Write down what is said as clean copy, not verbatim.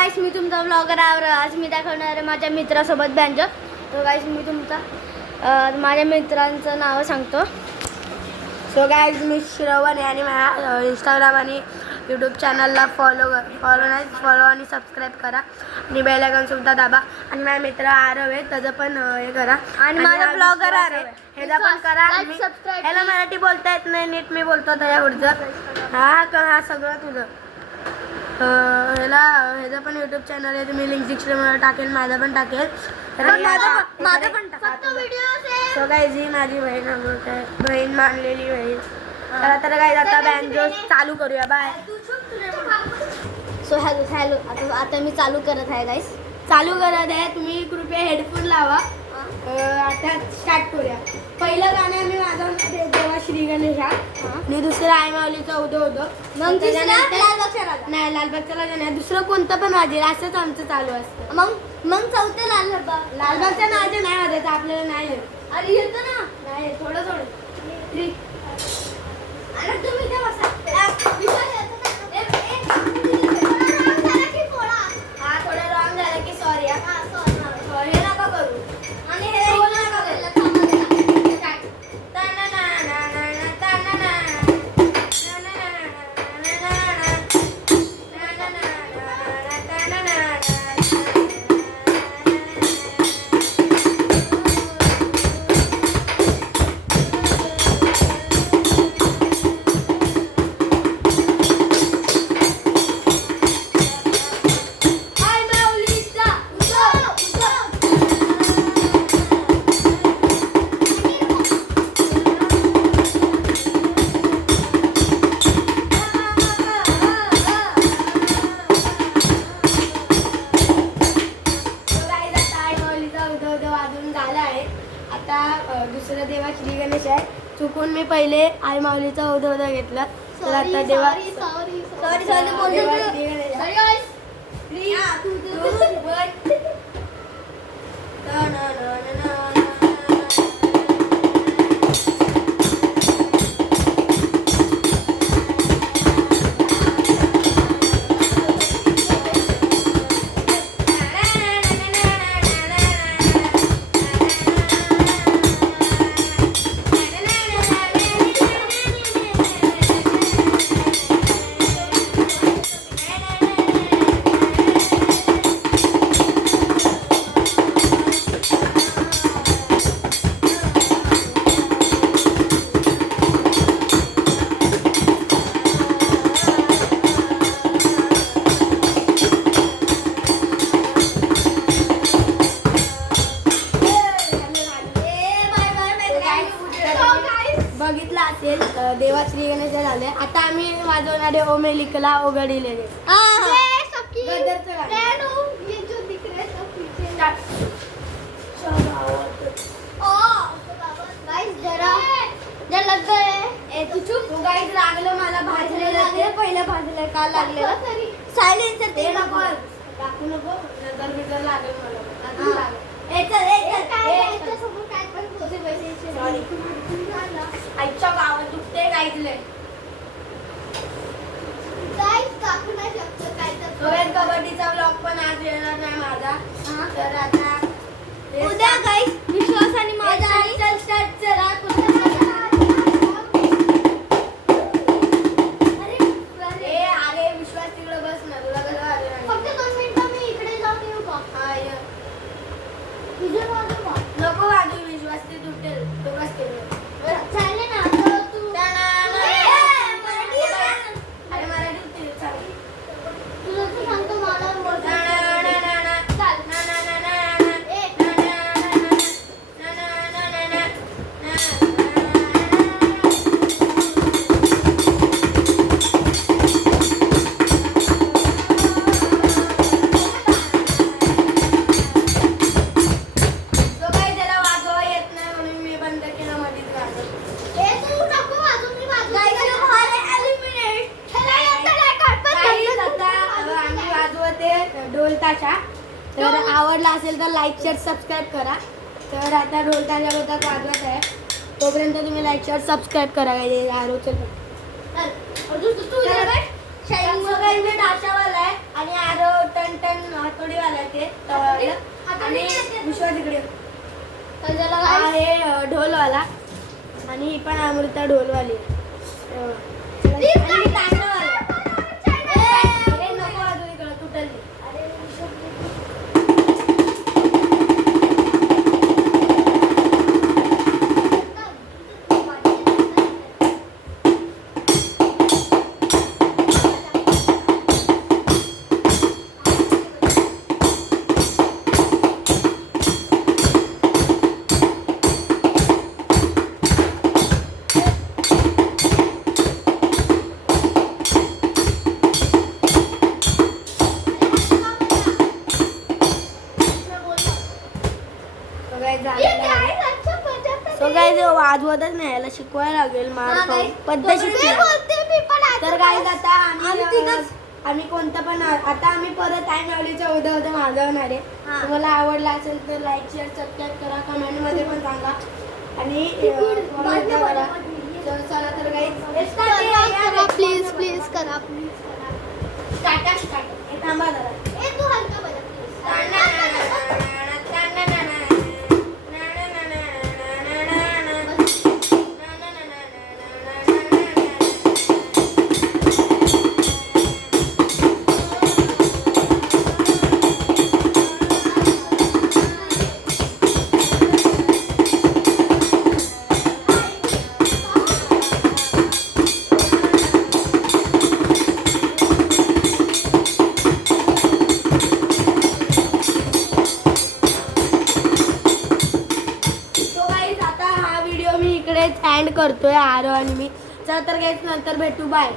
Guys मी तुमचा blogger आहे. आज मी दाखवणार आहे माझ्या मित्रासोबत बँजो. तो गाइस मी तुमचा माझ्या मित्रांचं नाव सांगतो. सो गाइस मी श्रवण आहे आणि माझ्या इंस्टाग्राम आणि यूट्यूब चॅनलला फॉलो आणि सबस्क्राईब करा आणि बेल आयकॉन सुद्धा दाबा. आणि माझा मित्र आरव आहे त्याचं पण हे करा. आणि माझा ब्लॉगर आहे ह्याचा पण करा. ह्याला मराठी बोलता येत नाही नीट, मी बोलतो त्याच्या पुढचं. हा सगळं तुझं. ह्याचा पण यूट्यूब चॅनल आहे. तुम्ही लिंक डिस्क्रिप्शनमध्ये टाकेल, माझा पण टाकेल. माझा पण सो गाइस ही माझी बहीण मानलेली बहीण. तर गाइस आता बँजो चालू करूया. बाय. सो हॅलो आता मी चालू करत आहे गाइस. चालू करत आहे. तुम्ही कृपया हेडफोन लावा. आता स्टार्ट करूया. पहिलं गाणं आम्ही वाजवणार आहे देवा श्री गणेशा आणि दुसरं आई माऊलीचा उदो उदो. मग नाही लालबागचा राजा नाही, दुसरं कोणतं पण वाजेल असंच आमचं चालू असतं. मग चौथं लालबागच्या नावाचं नाही वाजायचं आपल्याला. नाही अरे येतं ना. नाही थोडं तुम्ही ते बसा. थोडं रॉंग झालं की सॉरी. हे नका करू. आणि हे नका करू. दुसरं देवा श्री गणेश आहे. चुकून मी पहिले आई माऊलीचा उदो उदो घेतला. तर आता देवा बघितला असेल देवा श्री गणेश झाले. आता आम्ही वाजवणारे ओ मेलिकला ओघडीले. लागलं मला भाजलेलं. पहिलं भाजलं का लागलेलं सायलेन्सर ते नको टाकू नको. नंतर लागेल मला. आईच्या गावात दुखते गायले. कबड्डीचा ब्लॉग पण आज येणार नाही माझा. तर आता उद्या गाईस विश्वास आणि माझा अरे विश्वास तिकडे बस ना. तुला कसं फक्त 2 मिनिटं मी इकडे जाऊन येऊ का? नको वाजू. विश्वास ते तुटेल. तो बस चालेल ना. अरे मराठी तुझं सांगतो मला. ढोल ताशा. तर आवडला असेल तर लाईक शेअर सबस्क्राईब करा. तर आता ढोल ताशा बोलतात वाजवत आहे. तोपर्यंत तुम्ही लाईक शेअर सबस्क्राईब करा. आरोचं ताशावाला आहे आणि आरो टन टन आणि विश्वास इकडे हा हे ढोलवाला आणि ही पण अमृता ढोलवाली तुटली वाजवतच नाही याला शिकवायला लागेल मार पद्धतशीर तर काय आता आम्ही कोणतं पण आता आम्ही परत टाइम लावलीच्या उद्या उद्या मागवणार आहे तुम्हाला आवडला असेल तर लाईक शेअर सबस्क्राईब करा कमेंट मध्ये पण सांगा आणि करा तर चला तर काही प्लीज प्लीज करा स्टार्ट हे थांबा जरा एंड करतोय आरो आणि मी चला तर काहीच नंतर भेटू बाय.